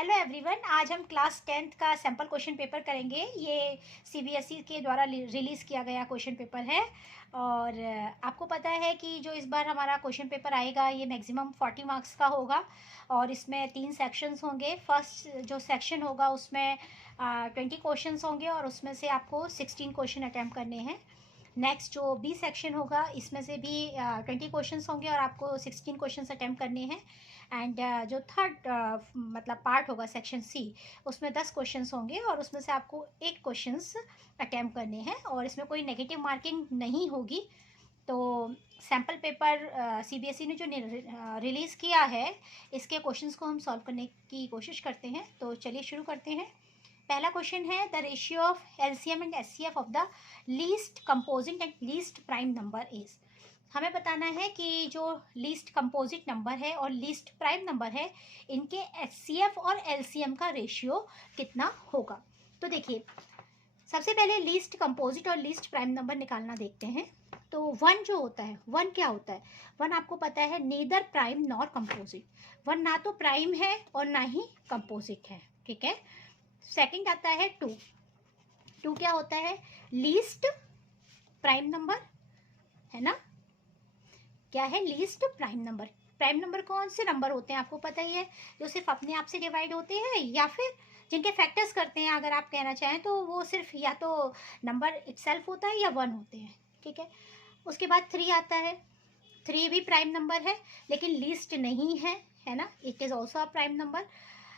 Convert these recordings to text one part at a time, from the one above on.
Hello everyone, आज हम class 10th का सैम्पल क्वेश्चन पेपर करेंगे। ये सीबीएसई के द्वारा रिलीज़ किया गया क्वेश्चन पेपर है। और आपको पता है कि जो इस बार हमारा क्वेश्चन पेपर आएगा ये मैक्सिमम 40 मार्क्स का होगा और इसमें 3 सेक्शंस होंगे। फर्स्ट जो सेक्शन होगा उसमें 20 क्वेश्चंस होंगे और उसमें से आपको 16 क्वेश्चन अटैम्प्ट करने हैं। नेक्स्ट जो बी सेक्शन होगा इसमें से भी 20 क्वेश्चंस होंगे और आपको 16 क्वेश्चंस अटैम्प्ट करने हैं। एंड जो थर्ड मतलब पार्ट होगा सेक्शन सी, उसमें 10 क्वेश्चंस होंगे और उसमें से आपको 8 क्वेश्चंस अटैम्प्ट करने हैं और इसमें कोई नेगेटिव मार्किंग नहीं होगी। तो सैम्पल पेपर सीबीएसई ने जो रिलीज़ किया है इसके क्वेश्चंस को हम सॉल्व करने की कोशिश करते हैं। तो चलिए शुरू करते हैं। पहला क्वेश्चन है the ratio of LCM and HCF of the least composite and least prime number is. हमें बताना है कि जो लीस्ट कंपोजिट नंबर है और लीस्ट प्राइम नंबर है इनके एचसीएफ और एलसीएम का रेशियो कितना होगा। तो देखिए, सबसे पहले लीस्ट कंपोजिट और लीस्ट प्राइम नंबर निकालना देखते हैं। तो वन जो होता है, वन क्या होता है? वन आपको पता है neither prime nor composite. One ना तो प्राइम है और ना ही कंपोजिट है, ठीक है। सेकंड आता है टू। टू क्या होता है? लीस्ट प्राइम नंबर, है ना। क्या है? Least prime number. Prime number कौन से नंबर होते हैं आपको पता ही है, जो सिर्फ अपने आप से डिवाइड होते हैं या फिर जिनके फैक्टर्स करते हैं, अगर आप कहना चाहें तो वो सिर्फ या तो नंबर इटसेल्फ होता है या वन होते हैं, ठीक है। उसके बाद थ्री आता है। थ्री भी प्राइम नंबर है लेकिन लीस्ट नहीं है, है ना। It is also a prime number.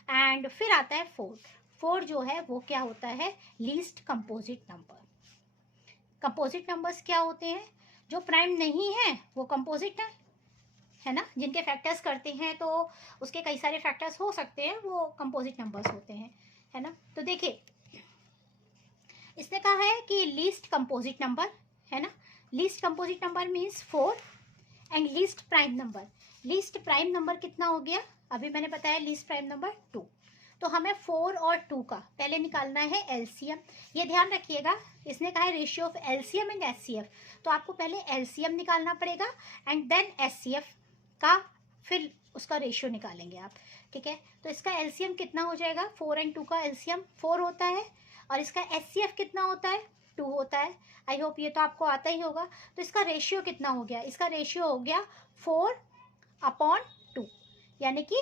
And फिर आता है फोर। फोर जो है वो क्या होता है? Least composite number. Composite numbers क्या होते हैं? जो प्राइम नहीं है वो कंपोजिट है ना। जिनके फैक्टर्स करते हैं तो उसके कई सारे फैक्टर्स हो सकते हैं, वो कंपोजिट नंबर्स होते हैं, है ना। तो देखिए, इसने कहा है कि लीस्ट कंपोजिट नंबर, है ना। Least composite number means four and least prime number. Least prime number कितना हो गया? अभी मैंने बताया लीस्ट प्राइम नंबर टू। तो हमें फोर और टू का पहले निकालना है एलसीएम। ये ध्यान रखिएगा, इसने कहा है ratio of LCM and HCF, तो आपको पहले एलसीएम निकालना पड़ेगा एंड देन एचसीएफ का, फिर उसका रेशियो निकालेंगे आप, ठीक है। तो इसका एलसीएम कितना हो जाएगा? फोर एंड टू का एलसीएम फोर होता है और इसका एचसीएफ कितना होता है? टू होता है। आई होप ये तो आपको आता ही होगा। तो इसका रेशियो कितना हो गया? इसका रेशियो हो गया 4/2, यानी कि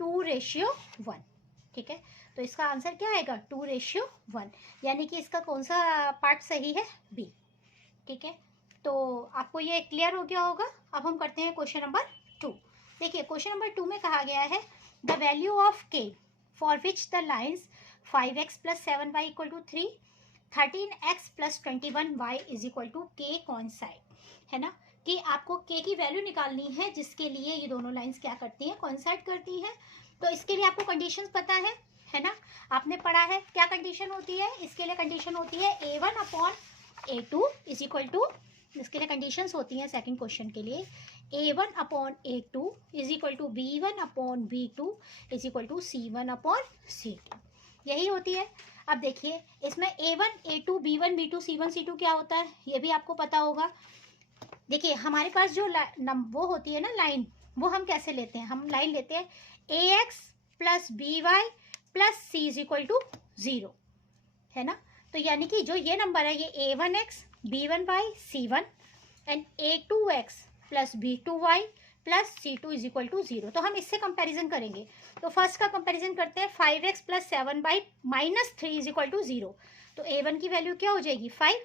2:1, ठीक है। तो इसका आंसर क्या आएगा? 2:1, यानी कि इसका कौन सा पार्ट सही है? बी, ठीक है। तो आपको ये क्लियर हो गया होगा। अब हम करते हैं क्वेश्चन नंबर 2। देखिए, क्वेश्चन नंबर 2 में कहा गया है द वैल्यू ऑफ के for which the lines 5x + 7y = 3, 13x + 21y = k coincide, है ना। कि आपको k की वैल्यू निकालनी है जिसके लिए ये दोनों लाइंस क्या करती हैं? कोइंसाइड करती हैं। तो इसके लिए आपको कंडीशंस पता है ना, आपने पढ़ा है। क्या कंडीशन होती है इसके लिए? कंडीशन होती है A1/A2 = इसके लिए कंडीशंस होती हैं सेकंड क्वेश्चन के लिए A1/A2 = B1/B2 = C1/C2, यही होती है। अब देखिए, इसमें A1, A2, B1, B2, C1, C2 क्या होता है ये भी आपको पता होगा। देखिए, हमारे पास जो वो होती है ना लाइन, वो हम कैसे लेते हैं? हम लाइन लेते हैं AX + BY + C = 0, है ना। तो यानी कि जो ये नंबर है ये A1X B1Y C1 and A2X + B2Y + C2 = 0। तो हम इससे कंपैरिजन करेंगे। तो फर्स्ट का कंपैरिजन करते हैं 5x + 7y - 3 = 0। तो A1 की वैल्यू क्या हो जाएगी? 5,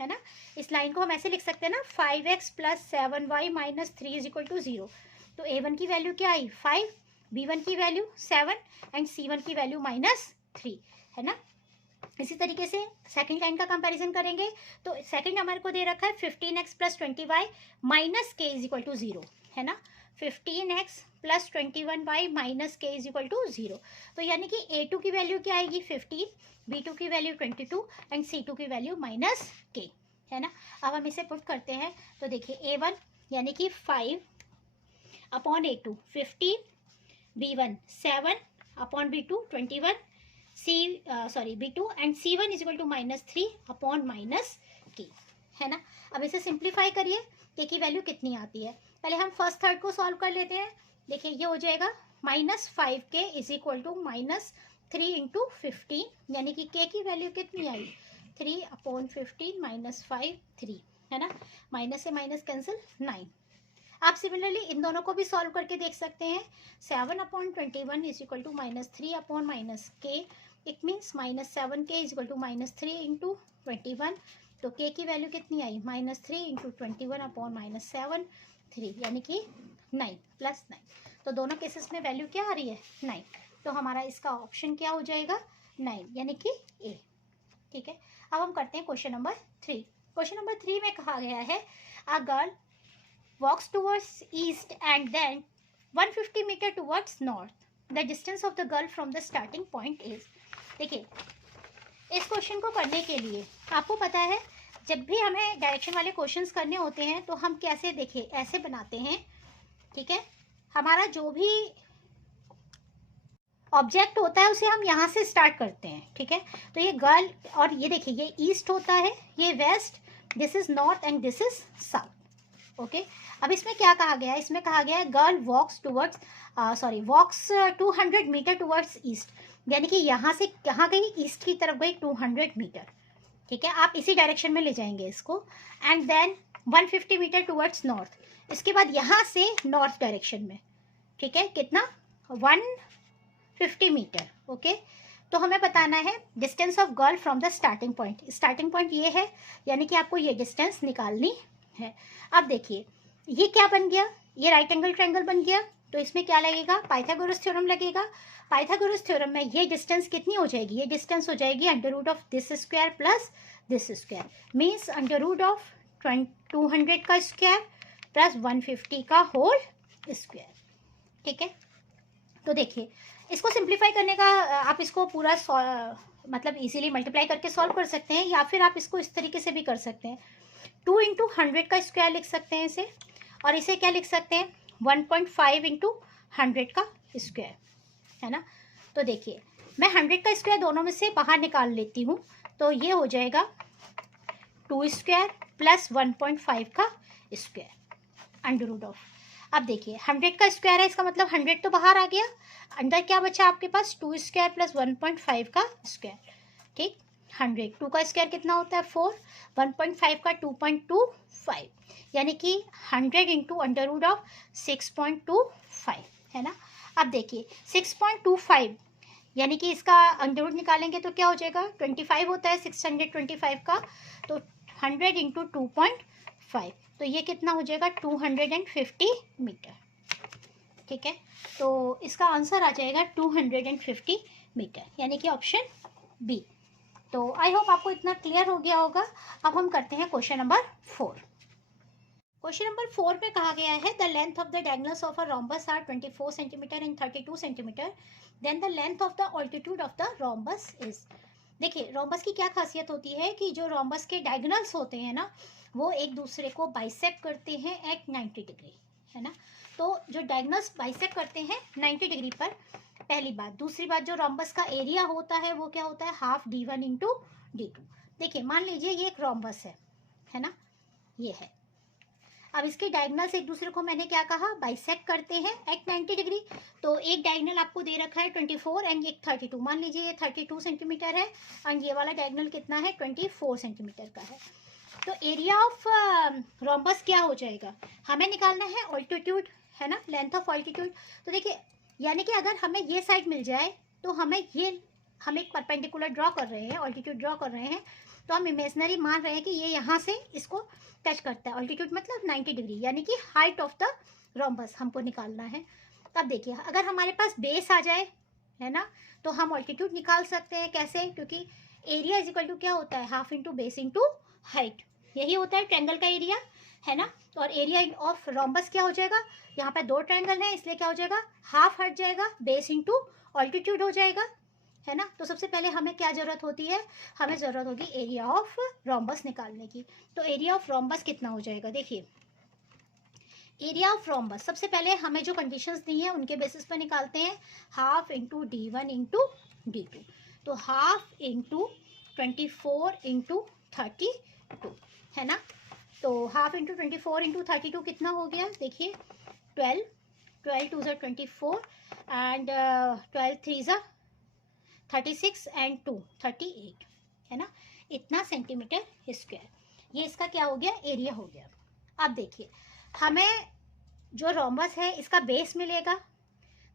है ना। इस लाइन को हम ऐसे लिख सकते हैं ना, 5x + 7y - 3 = 0। तो A1 की वैल्यू क्या आई? 5, B1 की वैल्यू 7 एंड C1 की वैल्यू -3, है ना। इसी तरीके से सेकंड लाइन का कंपैरिजन करेंगे। तो सेकंड हमारे को दे रखा है 15x + 20y - k = 0, है ना। 15x + 21y - k = 0। तो यानी कि A2 की वैल्यु क्या आएगी? 15, B2 की वैल्यू 22 एंड C2 की वैल्यू -k, है ना। अब हम इसे पुट करते हैं। तो देखिए, A1 यानी कि 5/A2 15, B1 7/B2 21, B2 and C1 = -3/- k, है ना। अब इसे सिंप्लीफाई करिए, k की वैल्यू कितनी आती है। पहले हम फर्स्ट थर्ड को सॉल्व कर लेते हैं। देखिए, ये हो जाएगा -5 के इज इक्वल टू -3 इंटू 15, यानी कि के की वैल्यू कितनी आई 3/15 -5 3, है ना। माइनस से माइनस कैंसिल 9। आप सिमिलरली इन दोनों को भी सॉल्व करके देख सकते हैं। 7/21 is equal to -3/-k, it means -7k is equal to -3 into 21। तो k की वैल्यू कितनी आई -3 इंटू 21/-7 3, यानी कि 9 + 9। तो दोनों केसेस में वैल्यू क्या आ रही है 9। तो हमारा इसका ऑप्शन क्या हो जाएगा 9, यानी कि ए। ठीक है, अब हम करते हैं क्वेश्चन नंबर 3। क्वेश्चन नंबर 3 में कहा गया है a girl walks towards east and then 150 meter towards north. The distance of the girl from the starting point is। देखिए, इस क्वेश्चन को करने के लिए आपको पता है जब भी हमें डायरेक्शन वाले क्वेश्चंस करने होते हैं तो हम कैसे, देखिए ऐसे बनाते हैं। ठीक है, हमारा जो भी ऑब्जेक्ट होता है उसे हम यहाँ से स्टार्ट करते हैं। ठीक है, तो ये गर्ल, और ये देखिए ये ईस्ट होता है, ये west, this is north and this is south. Okay, अब इसमें क्या कहा गया है, इसमें कहा गया है गर्ल वॉक्स टूवर्ड्स वॉक्स 200 मीटर टूवर्ड्स ईस्ट, यानी कि यहाँ से कहाँ गई, ईस्ट की तरफ गई 200 मीटर। ठीक है, आप इसी डायरेक्शन में ले जाएंगे इसको। And then 150 metre towards north, इसके बाद यहाँ से नॉर्थ डायरेक्शन में। ठीक है, कितना 150 मीटर। ओके, तो हमें बताना है distance of girl from the starting point. Starting point ये है, यानी कि आपको ये डिस्टेंस निकालनी है। अब देखिए ये क्या बन गया, ये राइट एंगल ट्रायंगल बन गया, तो इसमें क्या लगेगा पाइथागोरस थ्योरम लगेगा। पाइथागोरस थ्योरम में ये डिस्टेंस कितनी हो जाएगी, ये डिस्टेंस हो जाएगी under root of this square plus this square, means under root of 200 का स्क्वायर प्लस 150 का होल स्क्वायर। ठीक है, तो देखिए इसको सिंप्लीफाई करने का आप इसको पूरा मतलब इजीली मल्टीप्लाई करके सॉल्व कर सकते हैं, या फिर आप इसको इस तरीके से भी कर सकते हैं। 2 इंटू 100 का स्क्वायर लिख सकते हैं इसे, और इसे क्या लिख सकते हैं 1.5 इंटू 100 का स्क्वायर, है ना। तो देखिए मैं 100 का स्क्वायर दोनों में से बाहर निकाल लेती हूँ, तो ये हो जाएगा 2 स्क्वायर प्लस 1.5 का स्क्वायर अंडर रूट ऑफ। अब देखिए 100 का स्क्वायर है, इसका मतलब 100 तो बाहर आ गया, अंदर क्या बचा आपके पास 2 स्क्वायर प्लस 1.5 का स्क्वायर। ठीक, 100 2 का स्क्वायर कितना होता है 4, 1.5 का 2.25, यानी कि 100 इंटू अंडर रूट ऑफ 6.25, है ना। अब देखिए 6.25 यानी कि इसका अंडर रूट निकालेंगे तो क्या हो जाएगा 25 होता है 625 का, तो 100 इंटू 2.5, तो ये कितना हो जाएगा 250 मीटर। ठीक है, तो इसका आंसर आ जाएगा 250 मीटर, यानी कि ऑप्शन बी। तो आई होप आपको इतना क्लियर हो गया होगा। अब हम करते हैं क्वेश्चन नंबर 4। क्वेश्चन नंबर 4 में कहा गया है the length of the diagonals of a rhombus are 24 centimetre and 32 centimetre, then the length of the altitude of the rhombus is. देखिए रोम्बस की क्या खासियत होती है कि जो रोम्बस के डायगोनल्स होते हैं ना, वो एक दूसरे को बाइसेक्ट करते हैं एट 90 डिग्री, है ना। तो जो डायगोनल्स बाइसेक्ट करते हैं 90 डिग्री पर, पहली बात। दूसरी बात, जो रोम्बस का एरिया होता है वो क्या होता है हाफ d1 इंटू d2। देखिए मान लीजिए ये एक रोम्बस है ना, ये है। अब इसके डायगोनल्स एक दूसरे को मैंने क्या कहा बाइसेक्ट करते हैं एट 90 डिग्री। तो एक डायगोनल आपको दे रखा है 24 एंड एक 32, मान लीजिए ये 32 सेंटीमीटर है एंड ये वाला डायगोनल कितना है 24 सेंटीमीटर का है। तो एरिया ऑफ रोम्बस क्या हो जाएगा, हमें निकालना है ऑल्टीट्यूड, है ना, लेंथ ऑफ ऑल्टीट्यूड। तो देखिए यानी कि अगर हमें ये साइड मिल जाए तो हम एक परपेंडिकुलर ड्रॉ कर रहे हैं, ऑल्टीट्यूड ड्रॉ कर रहे हैं, तो हम इमेजनरी मान रहे हैं कि ये यहाँ से इसको टच करता है। ऑल्टीट्यूड मतलब 90 डिग्री, यानी कि हाइट ऑफ द रोम्बस हमको निकालना है। अब देखिए अगर हमारे पास बेस आ जाए, है ना, तो हम ऑल्टीट्यूड निकाल सकते हैं। कैसे, क्योंकि एरिया इज इक्वल टू क्या होता है half into base into height, यही होता है ट्रायंगल का एरिया, है ना। और एरिया ऑफ रोम्बस क्या हो जाएगा, यहाँ पे 2 ट्रायंगल है इसलिए क्या हो जाएगा हाफ हट जाएगा, बेस इंटू ऑल्टीट्यूड हो जाएगा, है ना। तो सबसे पहले हमें क्या जरूरत होती है, हमें जरूरत होगी एरिया ऑफ रोम्बस निकालने की। तो एरिया ऑफ रोम्बस कितना हो जाएगा, देखिए एरिया ऑफ रोम्बस सबसे पहले हमें जो कंडीशंस दी हैं उनके बेसिस पर निकालते हैं, half into d1 into d2। तो हाफ इंटू 24 इंटू 32, है ना। तो हाफ इंटू 24 इंटू 32 कितना हो गया, देखिए 12, 12 2 24 एंड 12 3 36 एंड 2 38 है ना, इतना सेंटीमीटर स्क्वायर। ये इसका क्या हो गया, एरिया हो गया। अब देखिए हमें जो रोम्बस है इसका बेस मिलेगा,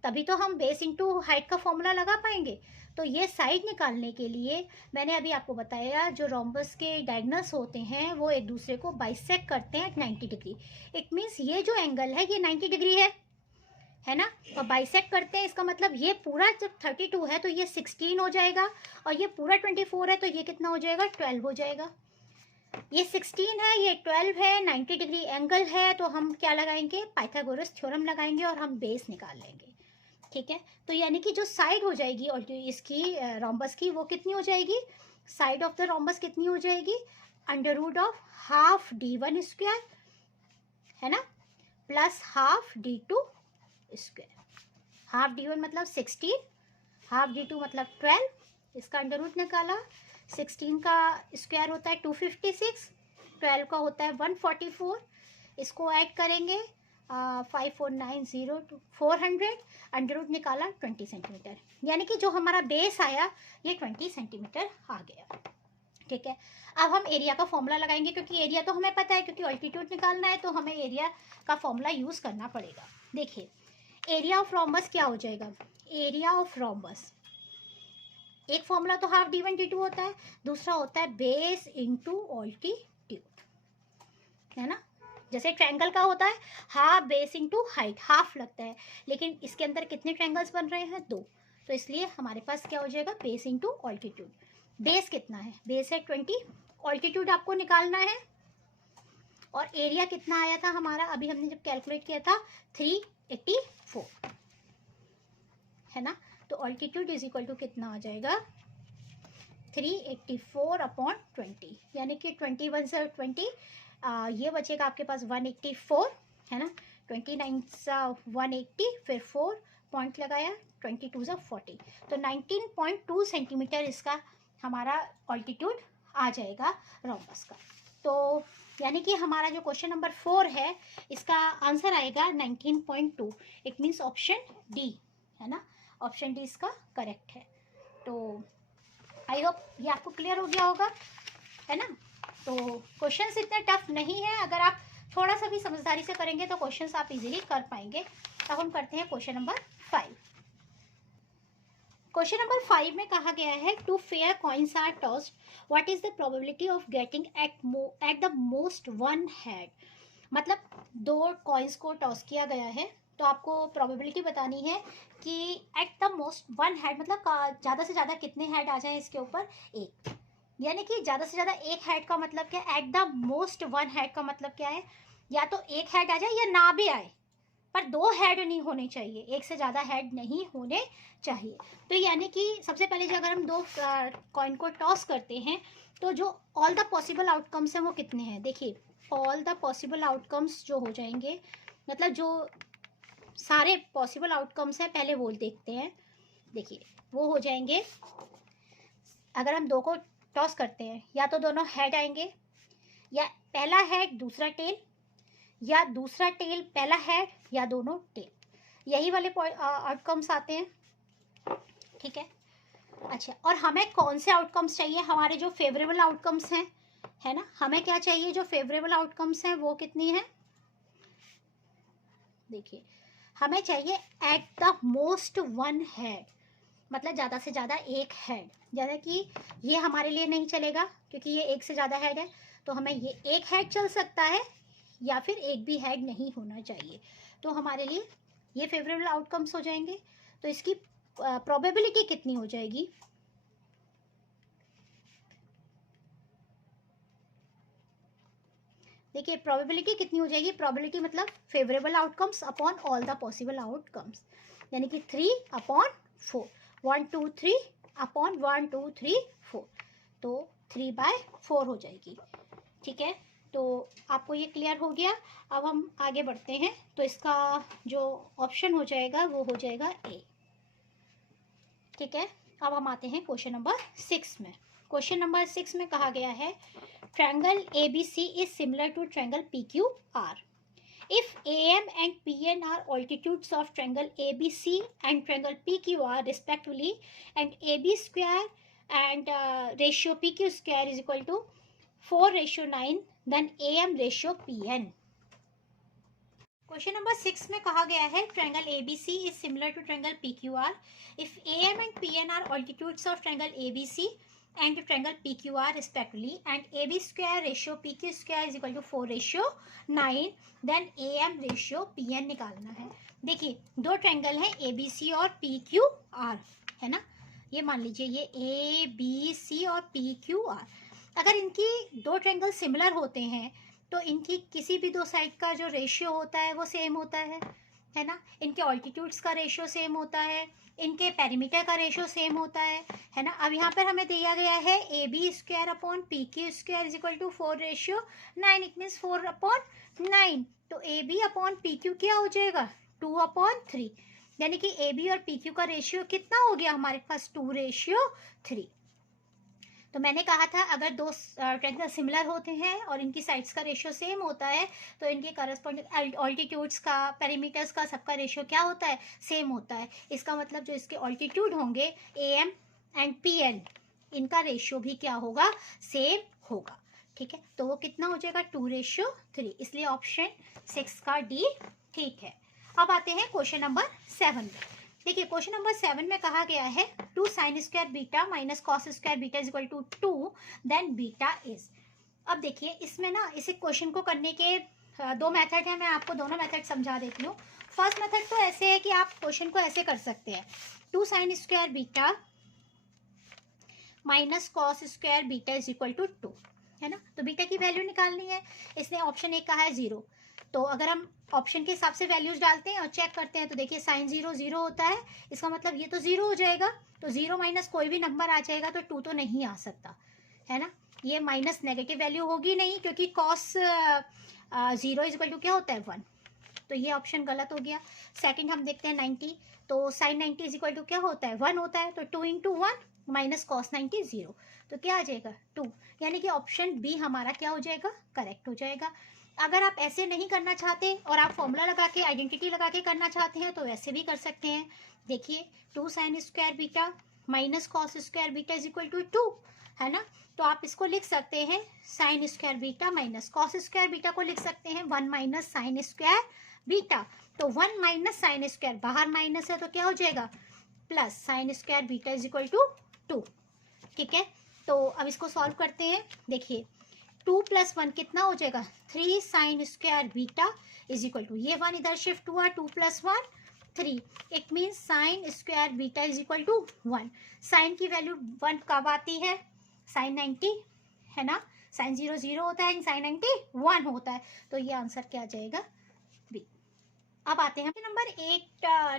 तभी तो हम बेस इंटू हाइट का फॉर्मूला लगा पाएंगे। तो ये साइड निकालने के लिए मैंने अभी आपको बताया, जो रोम्बस के डायगोनल्स होते हैं वो एक दूसरे को बाइसेक्ट करते हैं 90 डिग्री। इट मीन्स ये जो एंगल है ये 90 डिग्री है ना, और बाइसेक्ट करते हैं, इसका मतलब ये पूरा जब 32 है तो ये 16 हो जाएगा, और ये पूरा 24 है तो ये कितना हो जाएगा, 12 हो जाएगा। ये 16 है, ये 12 है, 90 डिग्री एंगल है, तो हम क्या लगाएंगे, पाइथागोरस थ्योरम लगाएंगे और हम बेस निकाल लेंगे। ठीक है, तो यानी कि जो साइड हो जाएगी और जो इसकी रोम्बस की वो कितनी हो जाएगी, साइड ऑफ द रोम्बस कितनी हो जाएगी, under root of half d1 square है ना, plus half d2 square. Half d1 मतलब 16, हाफ d2 मतलब 12, इसका अंडर रूट निकाला। 16 का स्क्वायर होता है 256, 12 का होता है 144, इसको ऐड करेंगे 5490 400, अंडर रूट निकाला 20 सेंटीमीटर, यानी कि जो हमारा बेस आया ये 20 सेंटीमीटर आ गया। ठीक है, अब हम एरिया का फॉर्मूला लगाएंगे, क्योंकि एरिया तो हमें पता है, क्योंकि ऑल्टीट्यूड निकालना है तो हमें एरिया का फॉर्मूला यूज़ करना पड़ेगा। देखिए एरिया ऑफ रोम्बस क्या हो जाएगा, एरिया ऑफ रोम्बस, एक फॉर्मूला तो हाफ d1 d2 होता है, दूसरा होता है बेस इंटू ऑल्टीट्यूड, है ना। जैसे ट्रायंगल का होता है half base into height, half लगता है, लेकिन इसके अंदर कितने ट्रायंगल्स बन रहे हैं, 2, तो इसलिए हमारे पास क्या हो जाएगा, बेस इंटू ऑल्टीट्यूड। बेस कितना है, बेस है 20, ऑल्टीट्यूड आपको निकालना है, और एरिया कितना आया था हमारा, अभी हमने जब कैलकुलेट किया था 384 है ना, तो ऑल्टीट्यूड इज इक्वल टू कितना आ जाएगा, 384/20, यानी कि 21 से 20 ये बचेगा आपके पास 184 है ना, 29 सा 180, फिर 4 पॉइंट लगाया, 22 सा 40, तो 19.2 सेंटीमीटर इसका हमारा ऑल्टीट्यूड आ जाएगा रोम्बस का। तो यानी कि हमारा जो क्वेश्चन नंबर 4 है इसका आंसर आएगा 19.2, इट मीन्स ऑप्शन डी है ना, ऑप्शन डी इसका करेक्ट है। तो आई होप ये आपको क्लियर हो गया होगा, है ना। तो क्वेश्चंस इतने टफ नहीं है, अगर आप थोड़ा सा भी समझदारी से करेंगे तो क्वेश्चंस आप इजीली कर पाएंगे। अब हम करते हैं क्वेश्चन नंबर 5। क्वेश्चन नंबर 5 में कहा गया है, two fair coins are tossed, what is the probability of getting at the most one head. मतलब 2 कॉइन्स को टॉस किया गया है, तो आपको प्रोबेबिलिटी बतानी है कि eight the most one head, मतलब ज़्यादा से ज़्यादा कितने हेड आ जाए इसके ऊपर, एक, यानी कि ज़्यादा से ज़्यादा एक हेड का मतलब क्या है, eight the most one head का मतलब क्या है, या तो एक हेड आ जाए या ना भी आए, पर 2 हेड नहीं होने चाहिए, एक से ज़्यादा हेड नहीं होने चाहिए। तो यानी कि सबसे पहले जो अगर हम 2 कॉइन को टॉस करते हैं तो जो ऑल द पॉसिबल आउटकम्स हैं वो कितने हैं, देखिए ऑल द पॉसिबल आउटकम्स जो हो जाएंगे, मतलब जो सारे पॉसिबल आउटकम्स हैं पहले वो देखते हैं। देखिए वो हो जाएंगे, अगर हम 2 को टॉस करते हैं या तो दोनों हेड आएंगे, या पहला हेड दूसरा टेल, या दूसरा टेल पहला हेड, या दोनों टेल, यही वाले आउटकम्स आते हैं। ठीक है, अच्छा, और हमें कौन से आउटकम्स चाहिए, हमारे जो फेवरेबल आउटकम्स हैं, है ना, हमें क्या चाहिए, जो फेवरेबल आउटकम्स हैं वो कितनी है, देखिए हमें चाहिए eight the most one head, मतलब ज़्यादा से ज़्यादा एक हेड, ज़्यादा कि ये हमारे लिए नहीं चलेगा क्योंकि ये एक से ज़्यादा हेड है, तो हमें ये एक हेड चल सकता है या फिर एक भी हेड नहीं होना चाहिए, तो हमारे लिए ये फेवरेबल आउटकम्स हो जाएंगे। तो इसकी प्रोबेबिलिटी कितनी हो जाएगी, देखिए प्रोबेबिलिटी कितनी हो जाएगी, प्रोबेबिलिटी मतलब favourable outcomes upon all the possible outcomes, यानी कि 3/4, 1 2 3 अपॉन 1 2 3 4, तो 3/4 हो जाएगी। ठीक है, तो आपको ये क्लियर हो गया। अब हम आगे बढ़ते हैं, तो इसका जो ऑप्शन हो जाएगा वो हो जाएगा ए। ठीक है, अब हम आते हैं क्वेश्चन नंबर 6 में। क्वेश्चन नंबर 6 में कहा गया है, triangle ABC is similar to triangle PQR, If AM and PN are altitudes of triangle ABC and triangle PQR respectively, and AB square and ratio PQ square is equal to 4:9, then AM ratio PN. Question number 6 में कहा गया है triangle ABC is similar to triangle PQR if AM and PN are altitudes of triangle ABC and triangle PQR respectively, and AB square ratio PQ square is equal to 4:9, then AM ratio PN निकालना है। देखिए दो triangle हैं ABC और PQR, है ना। ये मान लीजिए ये ABC और PQR। अगर इनकी दो ट्रायंगल सिमिलर होते हैं तो इनकी किसी भी दो साइड का जो रेशियो होता है वो सेम होता है ना। इनके ऑल्टीट्यूड्स का रेशियो सेम होता है, इनके पेरीमीटर का रेशियो सेम होता है ना। अब यहाँ पर हमें दिया गया है AB square upon PQ square is equal to 4:9, it means 4/9। तो AB अपॉन PQ क्या हो जाएगा 2/3, यानी कि AB और PQ का रेशियो कितना हो गया हमारे पास 2:3। तो मैंने कहा था अगर दो ट्रायंगल सिमिलर होते हैं और इनकी साइड्स का रेशियो सेम होता है तो इनके करस्पॉन्डिंग ऑल्टीट्यूड्स का, पेरीमीटर्स का, सबका रेशियो क्या होता है, सेम होता है। इसका मतलब जो इसके ऑल्टीट्यूड होंगे AM एंड PN, इनका रेशियो भी क्या होगा, सेम होगा। ठीक है, तो वो कितना हो जाएगा 2:3, इसलिए ऑप्शन 6 का D ठीक है। अब आते हैं क्वेश्चन नंबर 7 में। देखिए क्वेश्चन नंबर 7 में कहा गया है 2 sin square beta minus cos square beta is equal to 2, then beta is. अब देखिए इसमें ना इसे क्वेश्चन को करने के दो मेथड हैं, मैं आपको दोनों मेथड समझा देती हूँ। फर्स्ट मेथड तो ऐसे है कि आप क्वेश्चन को ऐसे कर सकते हैं 2 sin square beta minus cos square beta is equal to 2, है ना। तो बीटा की वैल्यू निकालनी है, इसने ऑप्शन 1 कहा है 0। तो अगर हम ऑप्शन के हिसाब से वैल्यूज डालते हैं और चेक करते हैं तो देखिए साइन 0 0 होता है, इसका मतलब ये तो 0 हो जाएगा। तो 0 माइनस कोई भी नंबर आ जाएगा तो 2 तो नहीं आ सकता, है ना। ये माइनस नेगेटिव वैल्यू होगी नहीं, क्योंकि कॉस 0 इज इक्वल टू क्या होता है 1, तो ये ऑप्शन गलत हो गया। सेकंड हम देखते हैं 90, तो साइन 90 इज इक्वल टू क्या होता है 1 होता है, तो 2 × 1 माइनस कॉस 90 0, तो क्या आ जाएगा 2, यानी कि ऑप्शन बी हमारा क्या हो जाएगा, करेक्ट हो जाएगा। अगर आप ऐसे नहीं करना चाहते और आप फॉर्मूला लगा के, आइडेंटिटी लगा के करना चाहते हैं तो वैसे भी कर सकते हैं। देखिए 2 sin square beta minus cos square beta is equal to 2, है ना। तो आप इसको लिख सकते हैं sine square beta minus cos square beta को लिख सकते हैं 1 माइनस साइन स्क्वायर बीटा। तो 1 माइनस साइन स्क्वायर, बाहर माइनस है तो क्या हो जाएगा plus sine square beta is equal to 2। ठीक है, तो अब इसको सॉल्व करते हैं। देखिए 2 + 1 कितना हो जाएगा 3 sin square beta is equal to, ये 1 इधर शिफ्ट हुआ, 2 + 1 3, it means sine square beta is equal to 1। Sine की वैल्यू 1 कब आती है, साइन 90, है ना। साइन 0 0 होता है, साइन 90 1 होता है, तो ये आंसर क्या आ जाएगा बी। अब आते हैं नंबर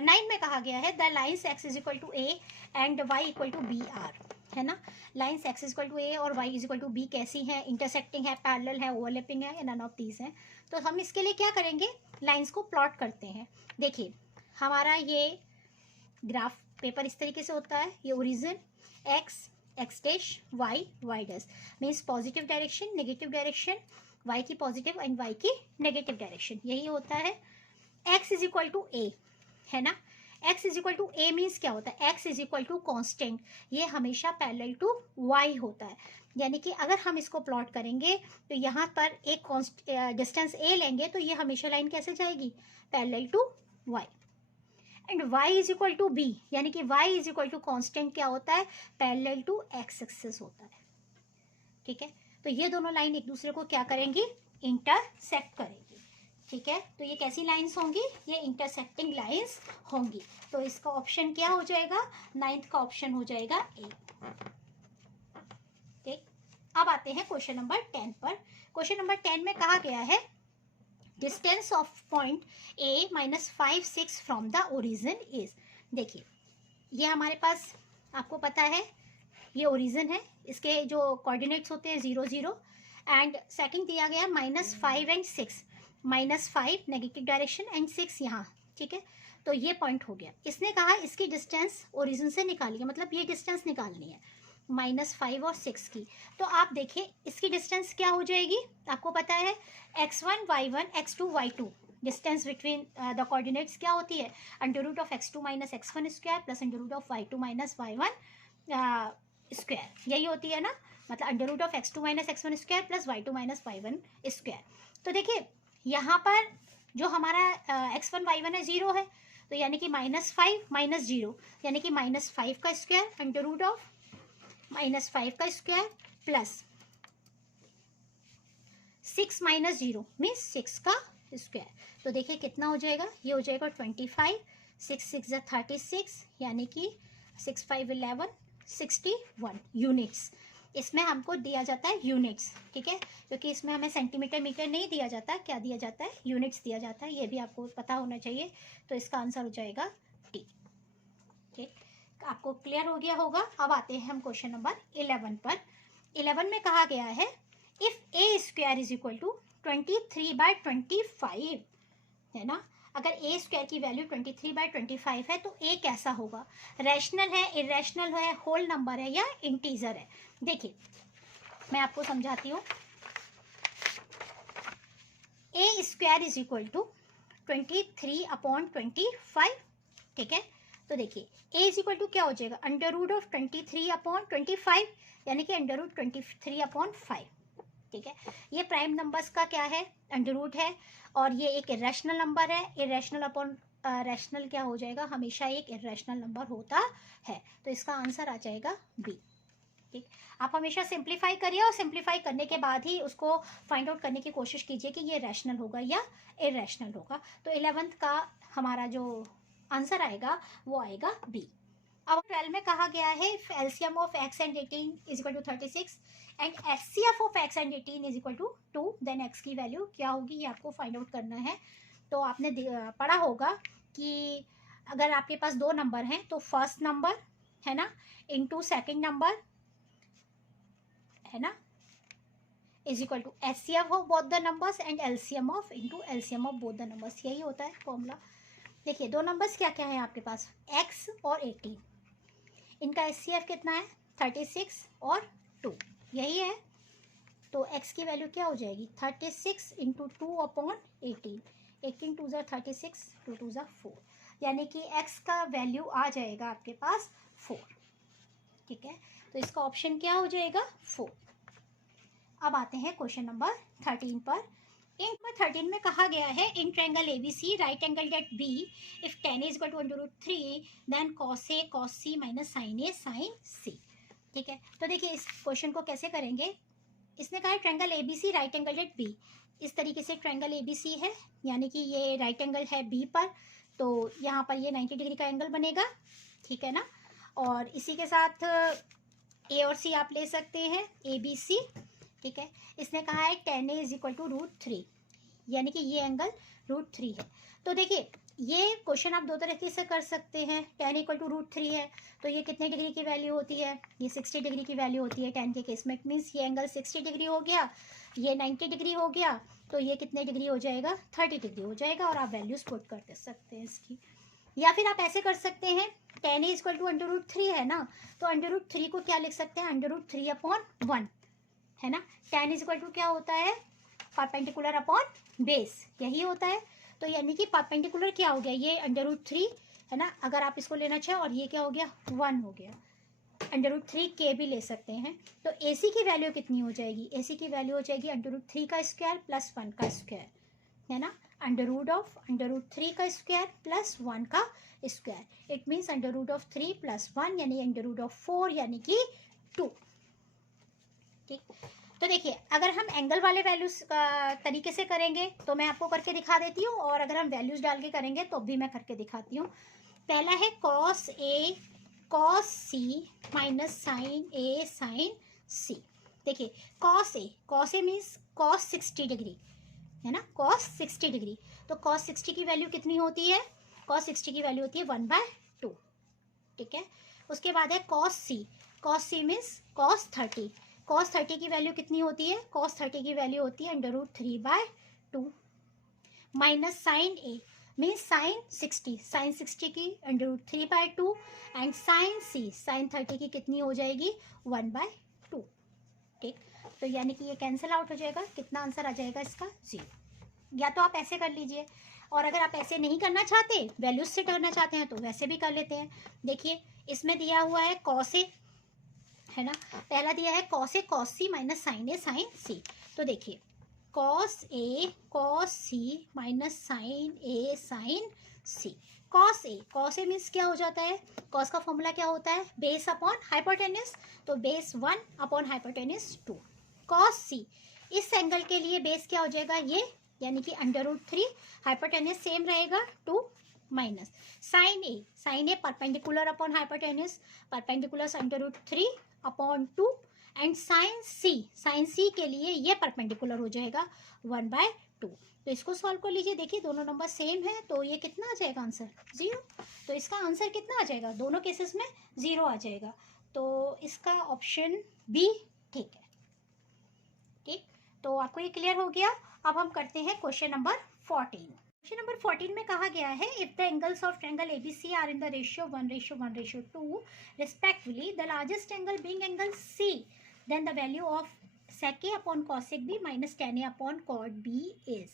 9 में कहा गया है the lines x is equal to a and y equal to b are, है ना। Lines x is equal to a और y is equal to b कैसी हैं, इंटरसेक्टिंग है, पैरेलल है, ओवरलैपिंग है, या नन ऑफ दीज हैं। तो हम इसके लिए क्या करेंगे, लाइन्स को प्लॉट करते हैं। देखिए हमारा ये ग्राफ पेपर इस तरीके से होता है, ये origin x dash y dash means positive direction, negative direction, y की पॉजिटिव एंड y की नेगेटिव डायरेक्शन, यही होता है। x is equal to a, है ना। x is equal to a means क्या होता है, x is equal to constant, ये हमेशा पैरेलल टू y होता है। यानी कि अगर हम इसको प्लॉट करेंगे तो यहाँ पर एक डिस्टेंस a लेंगे तो ये हमेशा लाइन कैसे जाएगी, parallel to y। And y is equal to b, यानी कि y is equal to constant क्या होता है, पैरेलल टू x एक्सिस होता है। ठीक है, तो ये दोनों लाइन एक दूसरे को क्या करेंगी, इंटरसेक्ट करेंगी। ठीक है, तो ये कैसी लाइंस होंगी, ये इंटरसेक्टिंग लाइंस होंगी। तो इसका ऑप्शन क्या हो जाएगा, 9th का ऑप्शन हो जाएगा ए। ठीक, अब आते हैं क्वेश्चन नंबर 10 पर। क्वेश्चन नंबर 10 में कहा गया है distance of point A -5 6 from the origin is. देखिए ये हमारे पास आपको पता है ये ओरिजिन है, इसके जो कोऑर्डिनेट्स होते हैं 0 0 एंड सेकंड दिया गया -5 एंड 6, -5 नेगेटिव डायरेक्शन एंड 6 यहाँ। ठीक है, तो ये पॉइंट हो गया। इसने कहा इसकी डिस्टेंस ओरिजिन से निकालिए, मतलब ये डिस्टेंस निकालनी है -5 और 6 की। तो आप देखिए इसकी डिस्टेंस क्या हो जाएगी, आपको पता है x1 y1 x2 y2, distance between the coordinates क्या होती है, under root of x2 minus x1 square plus under root of y2 minus y1 square, यही होती है ना, मतलब under root of x2 minus x1 square plus y2 minus y1 square. तो देखिए यहाँ पर जो हमारा x1 y1 है 0 है, तो यानी कि -5 माइनस 0 यानी कि -5 का स्क्वायर अंडर रूट ऑफ -5 का स्क्वायर प्लस 6 माइनस 0 मीन्स 6 का स्क्वायर। तो देखिए कितना हो जाएगा, ये हो जाएगा 25, 6 6 36 यानी कि 6 5 11 61 यूनिट्स। इसमें हमको दिया जाता है यूनिट्स, ठीक है, क्योंकि इसमें हमें सेंटीमीटर मीटर नहीं दिया जाता, क्या दिया जाता है, यूनिट्स दिया जाता है, ये भी आपको पता होना चाहिए। तो इसका आंसर हो जाएगा टी। ठीक, आपको क्लियर हो गया होगा। अब आते हैं हम क्वेश्चन नंबर 11 पर। 11 में कहा गया है if A square is equal to 23/25, है ना, अगर ए स्क्वायर की वैल्यू 23/25 है तो ए कैसा होगा, रैशनल है, इरेशनल है, होल नंबर है या इंटीजर है। देखिए मैं आपको समझाती हूँ। ए स्क्वायर इज इक्वल टू 23/25, ठीक है। तो देखिए ए इज इक्वल टू क्या हो जाएगा, अंडर रूट ऑफ 23/25 यानी कि अंडर रूट 23/5, ठीक है। ये प्राइम नंबर्स का क्या है, अंडर रूट है, और ये एक इरेशनल नंबर है, इरेशनल अपॉन रैशनल क्या हो जाएगा, हमेशा एक इरेशनल नंबर होता है। तो इसका आंसर आ जाएगा बी। ठीक, आप हमेशा सिंप्लीफाई करिए और सिंप्लीफाई करने के बाद ही उसको फाइंड आउट करने की कोशिश कीजिए कि ये रैशनल होगा या इरेशनल होगा। तो 11th का हमारा जो आंसर आएगा वो आएगा बी। अब 12 में कहा गया है LCM of x and 18 is equal to 36 and HCF of x and 18 is equal to 2, then x की वैल्यू क्या होगी ये आपको फाइंड आउट करना है। तो आपने पढ़ा होगा कि अगर आपके पास दो नंबर हैं तो फर्स्ट नंबर है ना इनटू सेकंड नंबर है ना is equal to HCF of both the numbers and LCM of into LCM of both the numbers, यही होता है फॉर्मूला। देखिए दो नंबर्स क्या क्या है आपके पास, x और 18, इनका एचसीएफ कितना है 36 और 2, यही है। तो x की वैल्यू क्या हो जाएगी 36 इंटू 2/18, 18 2 ज़ा 36, 2 2 ज़ा 4, यानी कि x का वैल्यू आ जाएगा आपके पास 4, ठीक है। तो इसका ऑप्शन क्या हो जाएगा 4। अब आते हैं क्वेश्चन नंबर 13 पर। इन नंबर 13 में कहा गया है in triangle ABC right angle at B if tan A equal to √3 then cos A cos C माइनस sin A sin C, ठीक है। तो देखिए इस क्वेश्चन को कैसे करेंगे, इसने कहा है triangle ABC right angle at B, इस तरीके से ट्रायंगल ABC है यानी कि ये राइट एंगल है B पर, तो यहाँ पर ये 90 डिग्री का एंगल बनेगा, ठीक है ना। और इसी के साथ A और C आप ले सकते हैं ABC, ठीक है। इसने कहा है tan A is equal to √3 यानी कि ये एंगल √3 है। तो देखिए ये क्वेश्चन आप दो तरीके से कर सकते हैं, tan इक्वल टू √3 है तो ये कितने डिग्री की वैल्यू होती है, ये 60 डिग्री की वैल्यू होती है tan के केस में, मीन्स ये एंगल 60 डिग्री हो गया, ये 90 डिग्री हो गया, तो ये कितने डिग्री हो जाएगा 30 डिग्री हो जाएगा, और आप वैल्यूज पुट कर सकते हैं इसकी। या फिर आप ऐसे कर सकते हैं tan A इक्वल टू √3 है ना, तो √3 को क्या लिख सकते हैं √3/1 है ना। tan इज इक्वल टू क्या होता है परपेंडिकुलर अपॉन बेस, यही होता है। तो यानी कि परपेंडिकुलर क्या हो गया, ये √3 है ना, अगर आप इसको लेना चाहें, और ये क्या हो गया 1 हो गया, √3 भी ले सकते हैं। तो AC की वैल्यू कितनी हो जाएगी, AC की वैल्यू हो जाएगी √3 का स्क्वायर प्लस 1 का स्क्वायर, है ना, √3 का स्क्वायर प्लस 1 का स्क्वायर, इट मीन्स √3 प्लस 1 यानी √4 यानी कि 2, ठीक। तो देखिए अगर हम एंगल वाले वैल्यूज तरीके से करेंगे तो मैं आपको करके दिखा देती हूँ, और अगर हम वैल्यूज डाल के करेंगे तो भी मैं करके दिखाती हूँ। पहला है cos A cos C माइनस sin A sin C। देखिए cos A means cos 60 degree है ना, cos 60 डिग्री, तो cos 60 की वैल्यू कितनी होती है, cos 60 की वैल्यू होती है 1/2, ठीक है। उसके बाद है cos C means cos 30, cos 30 की वैल्यू कितनी होती है, cos 30 की वैल्यू होती है √3/2, minus sin A means sin 60 की √3/2 एंड sin 30 की कितनी हो जाएगी 1/2, ठीक। तो यानी कि ये कैंसिल आउट हो जाएगा, कितना आंसर आ जाएगा इसका 0। या तो आप ऐसे कर लीजिए, और अगर आप ऐसे नहीं करना चाहते, वैल्यूज से करना चाहते हैं, तो वैसे भी कर लेते हैं। देखिए इसमें दिया हुआ है कॉस ए, है ना, पहला दिया है cos A cos C minus sine A sign सी। तो देखिए cos A cos C minus sine A sign C. Cos A means क्या हो जाता है, कॉस का फॉर्मूला क्या होता है, बेस अपॉन हाइपोटेन्यूस, तो बेस 1 अपॉन हाइपोटेन्यूस 2। कॉस सी, इस एंगल के लिए बेस क्या हो जाएगा ये, यानी कि √3, हाइपोटेन्यूस सेम रहेगा 2 minus sine A perpendicular upon hypotenuse, perpendicular √3 upon 2, and sine C के लिए ये परपेंडिकुलर हो जाएगा 1/2। तो इसको सॉल्व कर लीजिए। देखिए दोनों नंबर सेम है, तो ये कितना आ जाएगा आंसर, 0। तो इसका आंसर कितना आ जाएगा, दोनों केसेस में 0 आ जाएगा। तो इसका ऑप्शन बी ठीक है। ठीक, तो आपको ये क्लियर हो गया। अब हम करते हैं क्वेश्चन नंबर 14। क्वेश्चन नंबर 14 में कहा गया है if the angles of triangle ABC are in the ratio 1:1:2 respectively, the largest angle being angle C, then the value of sec a upon cosec b minus tan a upon cot b is.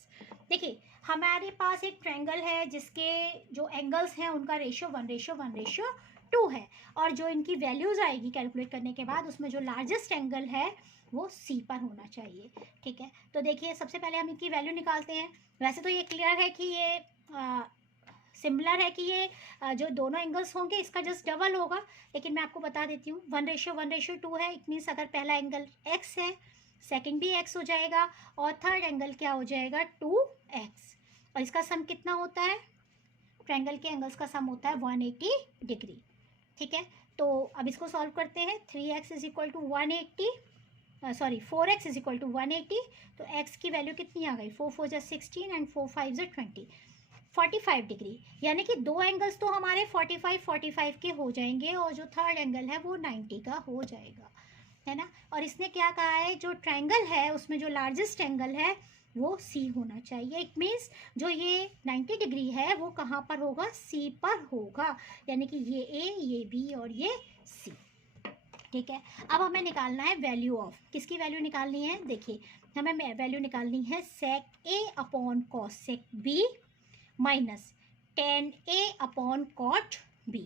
देखिए हमारे पास एक triangle है जिसके जो angles हैं उनका ratio 1:1:2 है, और जो इनकी वैल्यूज आएगी कैलकुलेट करने के बाद, उसमें जो लार्जेस्ट एंगल है वो सी पर होना चाहिए। ठीक है, तो देखिए सबसे पहले हम इनकी वैल्यू निकालते हैं। वैसे तो ये क्लियर है कि ये सिमिलर है कि ये जो दोनों एंगल्स होंगे इसका जस्ट डबल होगा, लेकिन मैं आपको बता देती हूँ 1:1:2 है। इट मीन्स अगर पहला एंगल x है, सेकंड भी x हो जाएगा, और थर्ड एंगल क्या हो जाएगा 2x, और इसका सम कितना होता है, ट्रायंगल के एंगल्स का सम होता है 180 डिग्री। ठीक है, तो अब इसको सॉल्व करते हैं। 3x is equal to 180, sorry 4x is equal to 180, तो x की वैल्यू कितनी आ गई, 4 4 16 एंड 4 5 20, 45 डिग्री। यानी कि दो एंगल्स तो हमारे 45 के हो जाएंगे, और जो थर्ड एंगल है वो 90 का हो जाएगा, है ना। और इसने क्या कहा है, जो ट्रायंगल है उसमें जो लार्जेस्ट एंगल है वो सी होना चाहिए। इट मीन्स जो ये 90 डिग्री है वो कहाँ पर होगा, सी पर होगा, यानी कि ये ए, ये बी और ये सी। ठीक है, अब हमें निकालना है वैल्यू ऑफ, किसकी वैल्यू निकालनी है, देखिए हमें वैल्यू निकालनी है sec a upon cosec b minus tan a upon cot b।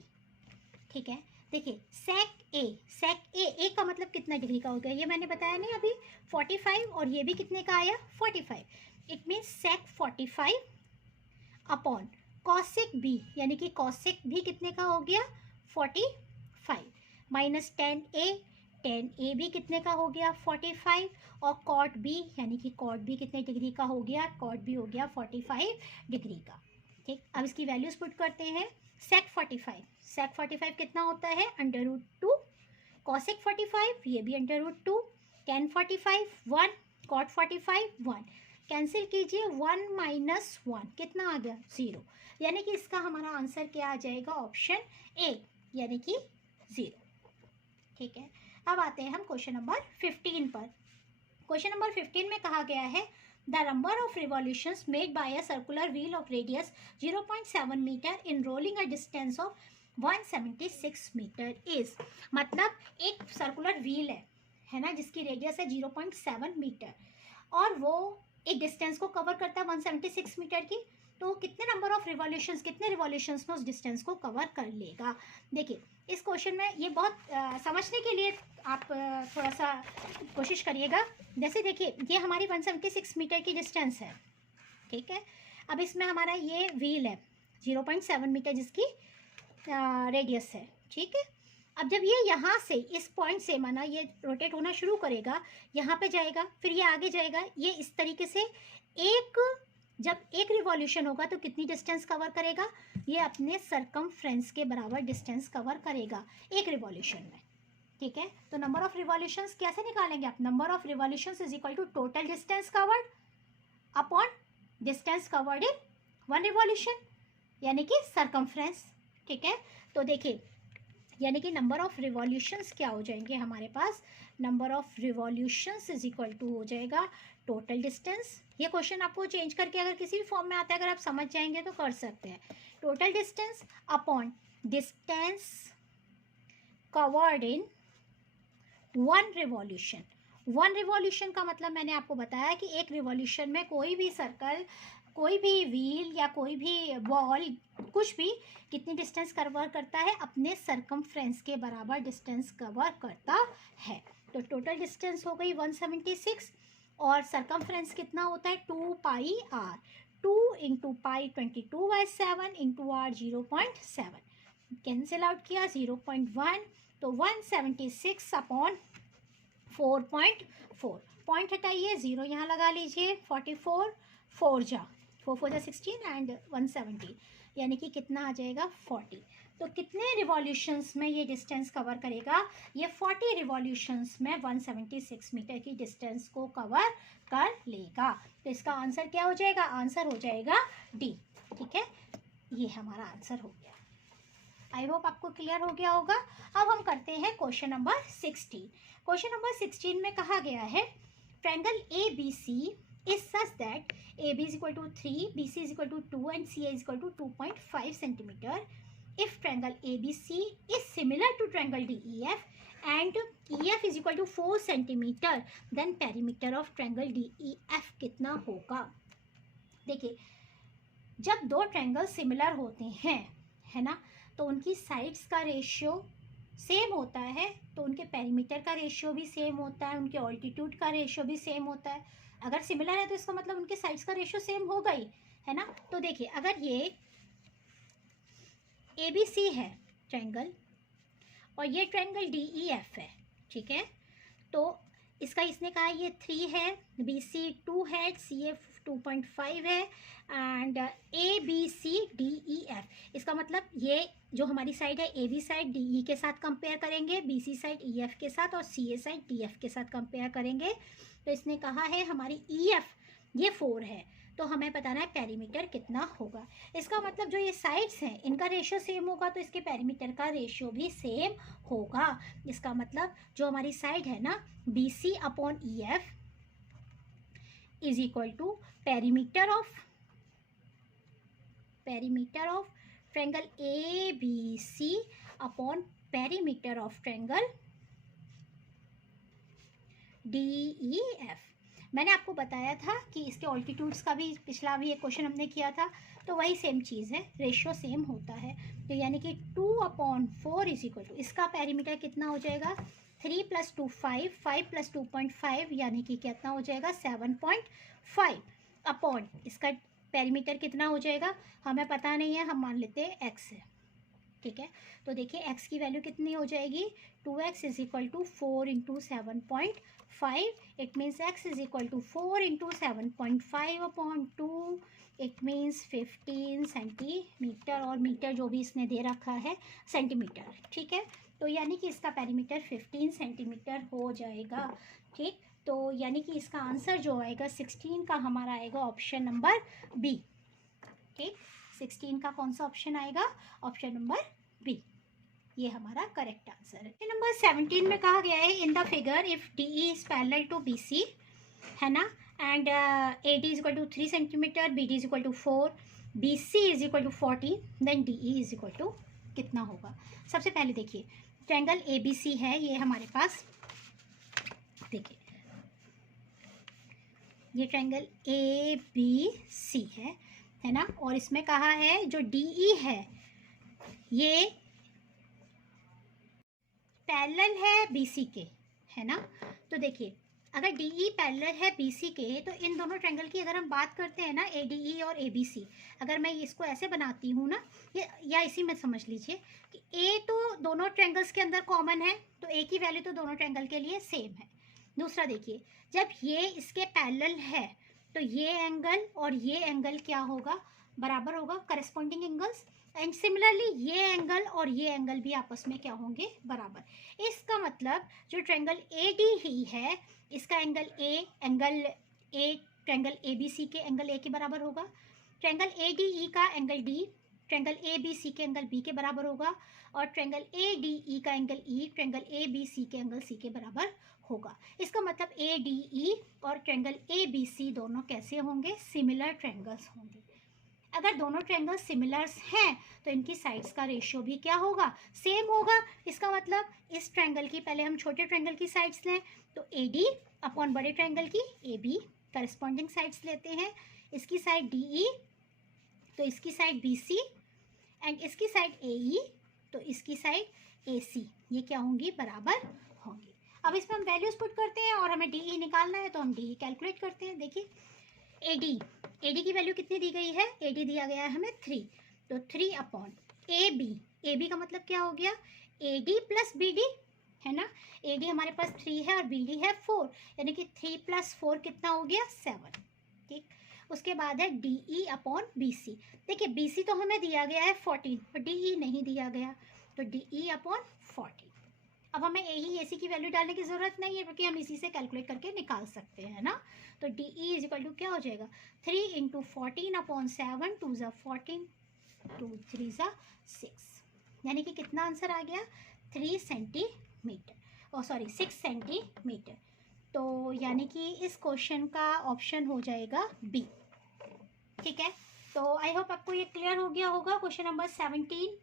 ठीक है, देखिए sec a का मतलब कितना डिग्री का हो गया, ये मैंने बताया नहीं अभी, 45, और ये भी कितने का आया 45। It means sec 45 upon cosec b, यानी कि cosec भी कितने का हो गया 45, माइनस tan a भी कितने का हो गया 45, और cot b यानी कि cot b कितने डिग्री का हो गया, cot b हो गया 45 डिग्री का। ठीक, अब इसकी वैल्यूज पुट करते हैं। sec 45 कितना होता है √2, cosec 45 ये भी √2, tan 45 1, cot 45 1, कैंसिल कीजिए 1 माइनस 1 कितना आ गया 0, यानी कि इसका हमारा आंसर क्या आ जाएगा, ऑप्शन ए, यानी कि 0। ठीक है, अब आते हैं हम क्वेश्चन नंबर 15 पर। क्वेश्चन नंबर 15 में कहा गया है the number of revolutions made by a circular wheel of radius 0.7 metre in rolling a distance of 176 metre is. मतलब एक सर्कुलर व्हील है ना, जिसकी रेडियस है 0.7 मीटर, और वो एक डिस्टेंस को कवर करता है 176 मीटर की, तो कितने नंबर ऑफ रिवॉल्यूशंस, कितने रिवॉल्यूशंस में उस डिस्टेंस को कवर कर लेगा। देखिए इस क्वेश्चन में ये बहुत समझने के लिए आप थोड़ा सा कोशिश करिएगा। जैसे देखिए ये हमारी 176 मीटर की डिस्टेंस है, ठीक है। अब इसमें हमारा ये व्हील है 0.7 मीटर जिसकी रेडियस है, ठीक है। अब जब ये यहाँ से इस पॉइंट से माना ये रोटेट होना शुरू करेगा, यहाँ पे जाएगा, फिर ये आगे जाएगा, ये इस तरीके से जब एक रिवॉल्यूशन होगा तो कितनी डिस्टेंस कवर करेगा, ये अपने सरकमफ्रेंस के बराबर डिस्टेंस कवर करेगा एक रिवॉल्यूशन में। ठीक है, तो नंबर ऑफ रिवॉल्यूशंस कैसे निकालेंगे आप, number of revolutions is equal to total distance covered upon distance covered in one revolution, यानी कि सरकमफ्रेंस। ठीक है, तो देखिए यानी कि नंबर ऑफ रिवॉल्यूशंस क्या हो जाएंगे हमारे पास, number of revolutions is equal to हो जाएगा टोटल डिस्टेंस। ये क्वेश्चन आपको चेंज करके अगर किसी भी फॉर्म में आता है, अगर आप समझ जाएंगे तो कर सकते हैं, total distance upon distance covered in one revolution. One revolution का मतलब मैंने आपको बताया कि एक रिवॉल्यूशन में कोई भी सर्कल कोई भी व्हील या कोई भी बॉल कुछ भी कितनी डिस्टेंस कवर करता है, अपने सरकमफ्रेंस के बराबर डिस्टेंस कवर करता है। तो टोटल डिस्टेंस हो गई 176 और सरकमफ्रेंस कितना होता है 2 pi R. 2 into pi 22/7 into R 0.7, cancel out किया 0.1, तो 176 अपॉन 4.4, पॉइंट हटाइए, 0 यहाँ लगा लीजिए, 44, 4 जा 16 एंड 170, यानी कि कितना आ जाएगा 40। तो कितने रिवॉल्यूशंस में ये डिस्टेंस कवर करेगा, ये 40 रिवॉल्यूशंस में 176 मीटर की डिस्टेंस को कवर कर लेगा। तो इसका आंसर क्या हो जाएगा, आंसर हो जाएगा डी। ठीक है, ये हमारा आंसर हो गया। आई होप आपको क्लियर हो गया होगा। अब हम करते हैं क्वेश्चन नंबर 16। क्वेश्चन नंबर 16 में कहा गया है triangle A B C is such that A B is equal to 3, B C is equal to 2 and C is equal to 2.5 centimetre. If triangle A B C is similar to triangle D E F and E F is equal to 4 centimetre, then perimeter of triangle D E F कितना होगा। देखिए, जब दो triangle similar होते हैं, है ना, तो उनकी साइड्स का रेशियो सेम होता है, तो उनके पेरीमीटर का रेशियो भी सेम होता है, उनके ऑल्टीट्यूड का रेशियो भी सेम होता है। अगर सिमिलर है तो इसका मतलब उनके साइड्स का रेशियो सेम होगा ही, है ना। तो देखिए, अगर ये ए बी सी है ट्रायंगल और ये ट्रायंगल डी ई एफ है, ठीक है, तो इसका इसने कहा ये 3 है, बी सी 2 है, सी एफ 2.5 है and A B C D E F. इसका मतलब ये जो हमारी साइड है A B side D E के साथ कंपेयर करेंगे, B C side E F के साथ और C A side D F के साथ कंपेयर करेंगे। तो इसने कहा है हमारी ई एफ ये 4 है, तो हमें बताना है पेरीमीटर कितना होगा। इसका मतलब जो ये साइड्स हैं इनका रेशियो सेम होगा, तो इसके पेरीमीटर का रेशियो भी सेम होगा। इसका मतलब जो हमारी साइड है ना B C upon E F is equal to perimeter of triangle A B C upon perimeter of triangle D E F. मैंने आपको बताया था कि इसके ऑल्टीट्यूड्स का भी पिछला भी एक क्वेश्चन हमने किया था, तो वही सेम चीज़ है, रेशियो सेम होता है। तो यानी कि 2/4 इज इक्वल टू, इसका पेरीमीटर कितना हो जाएगा 3 + 2 5, 5 + 2.5 यानी कि कितना हो जाएगा 7.5 अपॉन इसका पेरीमीटर कितना हो जाएगा हमें पता नहीं है, हम मान लेते हैं x है, ठीक है। तो देखिए x की वैल्यू कितनी हो जाएगी 2x is equal to 4 × 7.5, it means x is equal to 4 × 7.5 upon 2, it means 15 centimetre, और मीटर जो भी इसने दे रखा है सेंटीमीटर, ठीक है। तो यानी कि इसका पेरीमीटर 15 सेंटीमीटर हो जाएगा, ठीक। तो यानी कि इसका आंसर जो आएगा 16 का हमारा आएगा ऑप्शन नंबर बी, ठीक। 16 का कौन सा ऑप्शन आएगा, ऑप्शन नंबर बी, ये हमारा करेक्ट आंसर है। नंबर 17 में कहा गया है in the figure if D E is parallel to B C, है ना, and A D is equal to 3 centimetre, B D is equal to 4, B C is equal to 40, then D E is equal to कितना होगा। सबसे पहले देखिए triangle A B C है ये हमारे पास, देखिए ये ट्रायंगल ए बी सी है ना, और इसमें कहा है जो डी ई है ये पैरेलल है बी सी के, है ना। तो देखिए अगर डी ई पैरेलल है बी सी के, तो इन दोनों ट्रायंगल की अगर हम बात करते हैं ना ए डी ई और ए बी सी, अगर मैं इसको ऐसे बनाती हूँ ना, ये या इसी में समझ लीजिए कि ए तो दोनों ट्रायंगल्स के अंदर कॉमन है, तो ए की वैल्यू तो दोनों ट्रायंगल के लिए सेम है। दूसरा देखिए जब ये इसके पैरेलल है तो ये एंगल और ये एंगल क्या होगा, बराबर होगा, करस्पॉन्डिंग एंगल्स, एंड सिमिलरली ये एंगल और ये एंगल भी आपस में क्या होंगे, बराबर। इसका मतलब जो ट्रायंगल ए डी ही है इसका angle A triangle A B C के एंगल ए के बराबर होगा, ट्रायंगल ए डी ई का angle D triangle A B C के एंगल बी के बराबर होगा, और ट्रायंगल ए डी ई का angle E triangle A B C के एंगल सी के बराबर होगा। इसका मतलब ए डी ई और ट्रायंगल ए बी सी दोनों कैसे होंगे, सिमिलर ट्रायंगल्स होंगे। अगर दोनों ट्रायंगल्स सिमिलर्स हैं तो इनकी साइड्स का रेशियो भी क्या होगा, सेम होगा। इसका मतलब इस ट्रायंगल की पहले हम छोटे ट्रायंगल की साइड्स लें तो ए डी अपॉन बड़े ट्रायंगल की ए बी करस्पॉन्डिंग साइड्स लेते हैं। इसकी साइड DE, तो इसकी साइड BC, एंड इसकी साइड AE, तो इसकी साइड AC, ये क्या होंगी, बराबर होंगी। अब इसमें हम वैल्यूज पुट करते हैं और हमें DE निकालना है, तो हम DE कैलकुलेट करते हैं। देखिए AD की वैल्यू कितनी दी गई है, AD दिया गया है हमें 3, तो 3 अपॉन AB का मतलब क्या हो गया, AD प्लस BD, है ना। AD हमारे पास 3 है और BD है 4, यानी कि 3 + 4 कितना हो गया, 7। ठीक, उसके बाद है DE अपॉन BC। देखिए BC तो हमें दिया गया है 14 और DE नहीं दिया गया, तो DE अपॉन 14। अब हमें AE AC की वैल्यू डालने की ज़रूरत नहीं है, क्योंकि हम इसी से कैलकुलेट करके निकाल सकते हैं ना। तो DE = क्या हो जाएगा, 3 × 14 अपॉन 7, 2 × 14, 2 3 × 6, यानी कि कितना आंसर आ गया, 3 सेंटीमीटर, और सॉरी 6 सेंटीमीटर। तो यानी कि इस क्वेश्चन का ऑप्शन हो जाएगा B। ठीक है, तो आई होप आपको ये क्लियर हो गया होगा क्वेश्चन नंबर 17।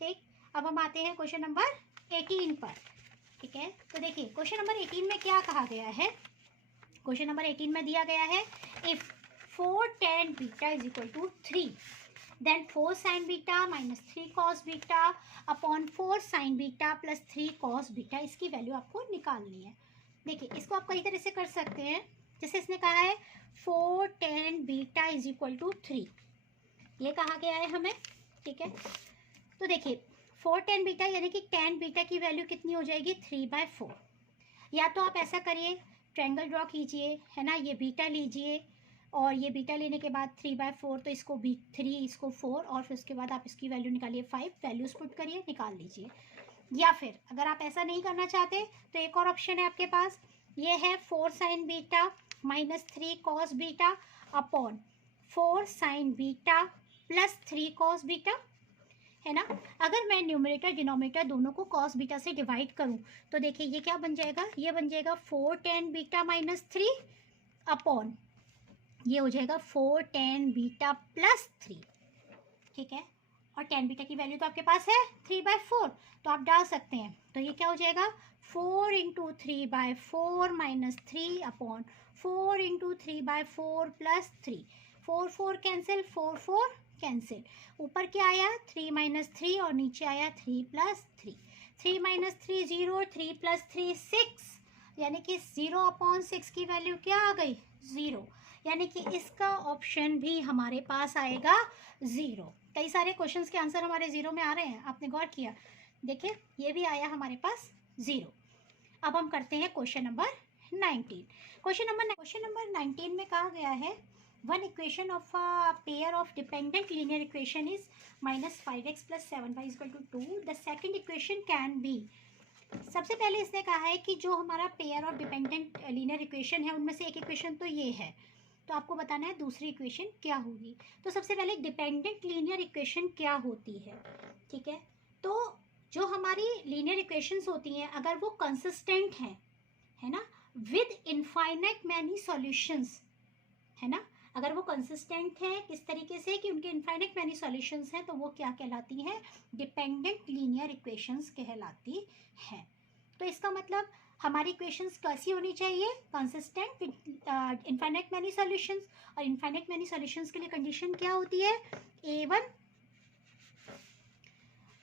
ठीक, अब हम आते हैं क्वेश्चन नंबर 18 पर। ठीक है, तो देखिए क्वेश्चन नंबर 18 में क्या कहा गया है। क्वेश्चन नंबर 18 में दिया गया है, if 4 tan beta = 3, then 4 sin beta minus 3 cos beta upon 4 sin beta plus 3 cos beta, इसकी वैल्यू आपको निकालनी है। देखिए इसको आप कई तरह से कर सकते हैं, जैसे इसने कहा है 4 tan बीटा = 3, ये कहा गया है हमें। ठीक है, तो देखिए 4 tan बीटा यानी कि tan बीटा की वैल्यू कितनी हो जाएगी, 3/4। या तो आप ऐसा करिए, ट्रायंगल ड्रॉ कीजिए, है ना, ये बीटा लीजिए और ये बीटा लेने के बाद 3/4, तो इसको 3, इसको 4, और फिर उसके बाद आप इसकी वैल्यू निकालिए 5, वैल्यूज पुट करिए, निकाल लीजिए। या फिर अगर आप ऐसा नहीं करना चाहते तो एक और ऑप्शन है आपके पास, ये है 4 sin beta minus 3 cos beta upon 4 sin beta plus 3 cos beta, है ना। अगर मैं न्यूमरेटर डिनोमिनेटर दोनों को cos बीटा से डिवाइड करूं तो देखिए ये क्या बन जाएगा, ये बन जाएगा 4 tan बीटा माइनस 3 अपॉन ये हो जाएगा 4 tan बीटा प्लस 3। ठीक है, और tan बीटा की वैल्यू तो आपके पास है 3/4, तो आप डाल सकते हैं। तो ये क्या हो जाएगा, 4 × 3/4 minus 3 upon 4 × 3/4 plus 3, 4 4 cancel, 4 4 cancel, ऊपर क्या आया 3 - 3 और नीचे आया 3 + 3, 3 - 3 0, 3 + 3 6, यानी कि 0/6 की वैल्यू क्या आ गई, 0, यानी कि इसका ऑप्शन भी हमारे पास आएगा 0। कई सारे क्वेश्चंस के आंसर हमारे 0 में आ रहे हैं, आपने गौर किया, देखिए ये भी आया हमारे पास 0। अब हम करते हैं क्वेश्चन नंबर 19। क्वेश्चन नंबर 19 में कहा गया है, one equation of a pair of dependent linear equation is -5x + 7y = 2, the second equation can be. सबसे पहले इसने कहा है कि जो हमारा pair of dependent linear equation है उनमें से एक इक्वेशन तो ये है, तो आपको बताना है दूसरी इक्वेशन क्या होगी। तो सबसे पहले डिपेंडेंट लीनियर इक्वेशन क्या होती है। ठीक है, तो जो हमारी लीनियर इक्वेशंस होती हैं अगर वो कंसिस्टेंट हैं, है ना, विद इनफाइनाइट मैनी सॉल्यूशंस, है ना, अगर वो कंसिस्टेंट है किस तरीके से कि उनके इनफाइनाइट मैनी सॉल्यूशंस हैं, तो वो क्या कहलाती हैं, डिपेंडेंट लीनियर इक्वेशंस कहलाती हैं। तो इसका मतलब हमारी इक्वेशंस कैसी होनी चाहिए, consistent with infinite many solutions, और इनफाइनाइट मैनी सॉल्यूशंस के लिए कंडीशन क्या होती है, A1,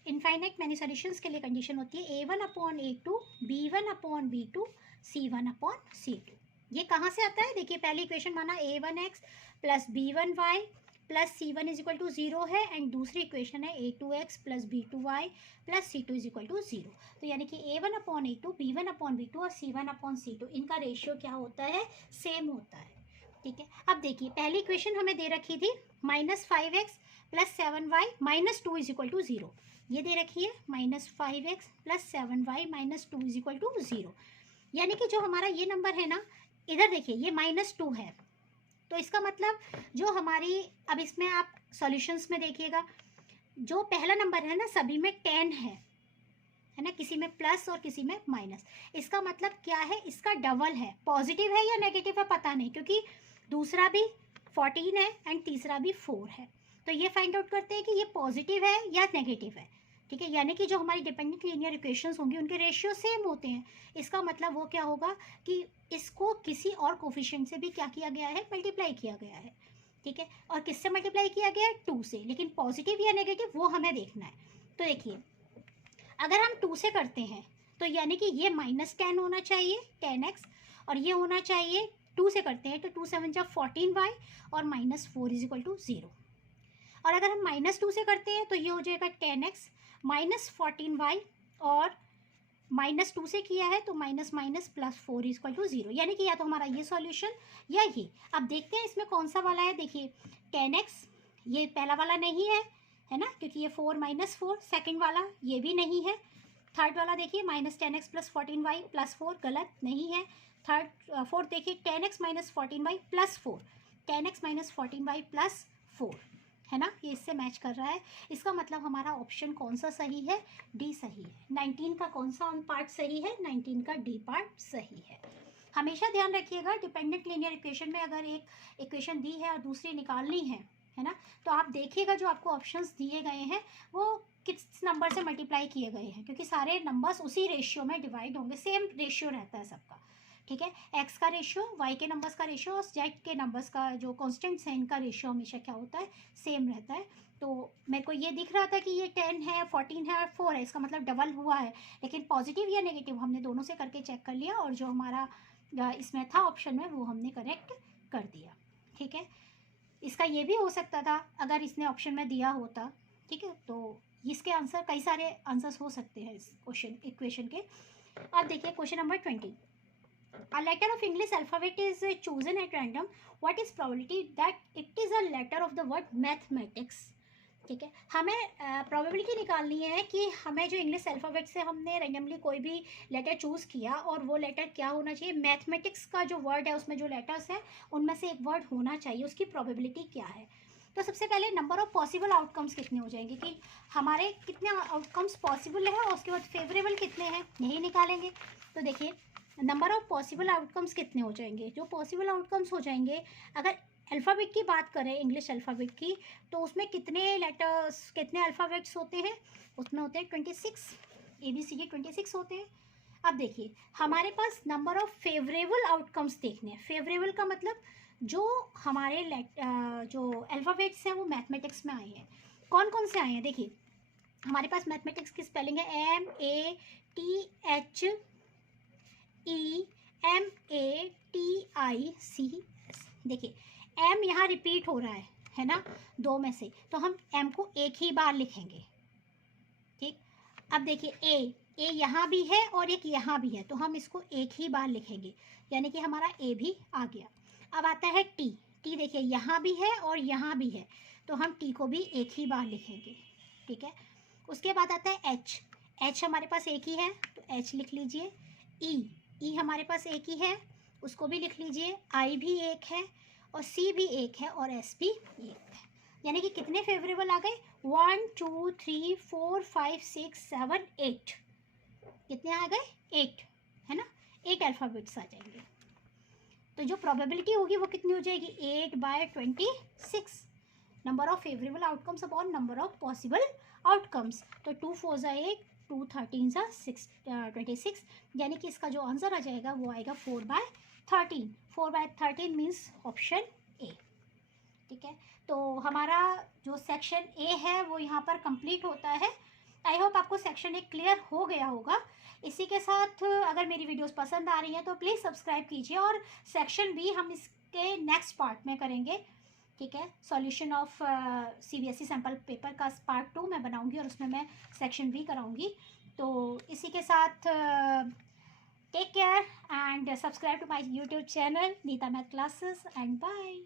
इनफाइनाइट मैनी सॉल्यूशंस के लिए कंडीशन होती है A1/A2, B1/B2, C1/C2। ये कहाँ से आता है, देखिए पहली इक्वेशन माना A1x + B1y + C1 = 0 है, एंड दूसरी इक्वेशन है A2x + B2y + C2 = 0। तो यानी कि A1/A2, B1/B2 और C1/C2 इनका रेशियो क्या होता है, सेम होता है। ठीक है, अब देखिए पहली इक्वेशन हमें दे रखी थी -5x + 7y - 2 = 0, ये दे रखी है -5x + 7y - 2 = 0, यानी कि जो हमारा ये नंबर है ना, इधर देखिए ये -2 है, तो इसका मतलब जो हमारी, अब इसमें आप सॉल्यूशंस में देखिएगा, जो पहला नंबर है ना सभी में 10 है ना, किसी में प्लस और किसी में माइनस, इसका मतलब क्या है, इसका डबल है, पॉजिटिव है या नेगेटिव है पता नहीं, क्योंकि दूसरा भी 14 है एंड तीसरा भी 4 है, तो ये फाइंड आउट करते हैं कि ये पॉजिटिव है या नेगेटिव है। ठीक है, यानी कि जो हमारी डिपेंडेंट लीनियर इक्वेशंस होंगी उनके रेशियो सेम होते हैं, इसका मतलब वो क्या होगा कि इसको किसी और कोफिशिएंट से भी क्या किया गया है, मल्टीप्लाई किया गया है। ठीक है, और किससे मल्टीप्लाई किया गया है, 2 से, लेकिन पॉजिटिव या नेगेटिव वो हमें देखना है। तो देखिए अगर हम 2 से करते हैं तो यानी कि ये -10 होना चाहिए 10x, और ये होना चाहिए 2 से करते हैं तो 2 7 जा 14y और -4 इज इक्वल टू 0। और अगर हम -2 से करते हैं तो ये हो जाएगा 10x -14y, और -2 से किया है तो minus minus +4 is equal to 0, यानी कि या तो हमारा ये सॉल्यूशन या ये। अब देखते हैं इसमें कौन सा वाला है। देखिए 10x ये पहला वाला नहीं है ना, क्योंकि ये 4 -4। सेकंड वाला ये भी नहीं है। थर्ड वाला देखिए -10x +14y +4, गलत नहीं है। फोर्थ देखिए 10x -14y +4, 10x -14y +4, है ना, ये इससे मैच कर रहा है। इसका मतलब हमारा ऑप्शन कौन सा सही है, डी सही है। 19 का कौन सा पार्ट सही है, 19 का डी पार्ट सही है। हमेशा ध्यान रखिएगा डिपेंडेंट लीनियर इक्वेशन में अगर एक इक्वेशन दी है और दूसरी निकालनी है ना, तो आप देखिएगा जो आपको ऑप्शंस दिए गए हैं वो किस नंबर से मल्टीप्लाई किए गए हैं, क्योंकि सारे नंबर्स उसी रेशियो में डिवाइड होंगे, सेम रेशियो रहता है सबका। ठीक है, एक्स का रेशियो, वाई के नंबर्स का रेशियो और जेड के नंबर्स का जो कॉन्स्टेंट्स हैं इनका रेशियो हमेशा क्या होता है, सेम रहता है। तो मेरे को ये दिख रहा था कि ये 10 है, 14 है और 4 है, इसका मतलब डबल हुआ है, लेकिन पॉजिटिव या नेगेटिव हमने दोनों से करके चेक कर लिया, और जो हमारा इसमें था ऑप्शन में वो हमने करेक्ट कर दिया। ठीक है, इसका ये भी हो सकता था अगर इसने ऑप्शन में दिया होता। ठीक है, तो इसके आंसर कई सारे आंसर्स हो सकते हैं इस क्वेश्चन इक्वेशन के। अब देखिए question number 20, a letter of English alphabet is chosen at random. What is probability that it is a letter of the word mathematics? ठीक है, हमें प्रोबेबिलिटी निकालनी है कि हमें जो इंग्लिश अल्फ़ाबेट से हमने रैंडमली कोई भी लेटर चूज़ किया और वो लेटर क्या होना चाहिए, मैथमेटिक्स का जो वर्ड है उसमें जो लेटर्स हैं उनमें से एक वर्ड होना चाहिए, उसकी प्रोबेबिलिटी क्या है। तो सबसे पहले नंबर ऑफ़ पॉसिबल आउटकम्स कितने हो जाएंगे, कि हमारे कितने आउटकम्स पॉसिबल है और उसके बाद फेवरेबल कितने हैं, यही निकालेंगे। तो देखिए नंबर ऑफ़ पॉसिबल आउटकम्स कितने हो जाएंगे, जो पॉसिबल आउटकम्स हो जाएंगे, अगर अल्फ़ाबेट की बात करें इंग्लिश अल्फ़ाबेट की, तो उसमें कितने लेटर्स, कितने अल्फ़ाबेट्स होते हैं, उसमें होते हैं 26, ABCD 26 होते हैं। अब देखिए हमारे पास नंबर ऑफ़ फेवरेबल आउटकम्स देखने हैं। फेवरेबल का मतलब जो हमारे जो अल्फ़ाबेट्स हैं वो मैथमेटिक्स में आए हैं। कौन कौन से आए हैं, देखिए हमारे पास मैथमेटिक्स की स्पेलिंग है MATHEMATICS। देखिए एम यहाँ रिपीट हो रहा है ना, दो में से, तो हम एम को एक ही बार लिखेंगे। ठीक, अब देखिए ए यहाँ भी है और एक यहाँ भी है, तो हम इसको एक ही बार लिखेंगे, यानी कि हमारा ए भी आ गया। अब आता है टी देखिए यहाँ भी है और यहाँ भी है, तो हम टी को भी एक ही बार लिखेंगे। ठीक है, उसके बाद आता है एच हमारे पास एक ही है तो एच लिख लीजिए। ई हमारे पास एक ही है, उसको भी लिख लीजिए। आई भी एक है और सी भी एक है और एस भी एक है, यानी कि कितने फेवरेबल आ गए, 1 2 3 4 5 6 7 8, कितने आ गए, 8, है ना, 8 अल्फ़ाबेट्स आ जाएंगे। तो जो प्रोबेबिलिटी होगी वो कितनी हो जाएगी, 8/26, number of favourable outcomes upon number of possible outcomes. तो 2 4 ज़ा 8, 2 13 ज़ा 26, यानी कि इसका जो आंसर आ जाएगा वो आएगा 4/13। 4/13 मीन्स ऑप्शन ए। ठीक है, तो हमारा जो सेक्शन ए है वो यहाँ पर कंप्लीट होता है। आई होप आपको सेक्शन ए क्लियर हो गया होगा। इसी के साथ अगर मेरी वीडियोस पसंद आ रही हैं तो प्लीज़ सब्सक्राइब कीजिए, और सेक्शन बी हम इसके नेक्स्ट पार्ट में करेंगे। ठीक है, solution of CBSE sample paper का पार्ट 2 मैं बनाऊंगी और उसमें मैं सेक्शन बी कराऊंगी। तो इसी के साथ take care and subscribe to my YouTube channel Neeta math classes and bye.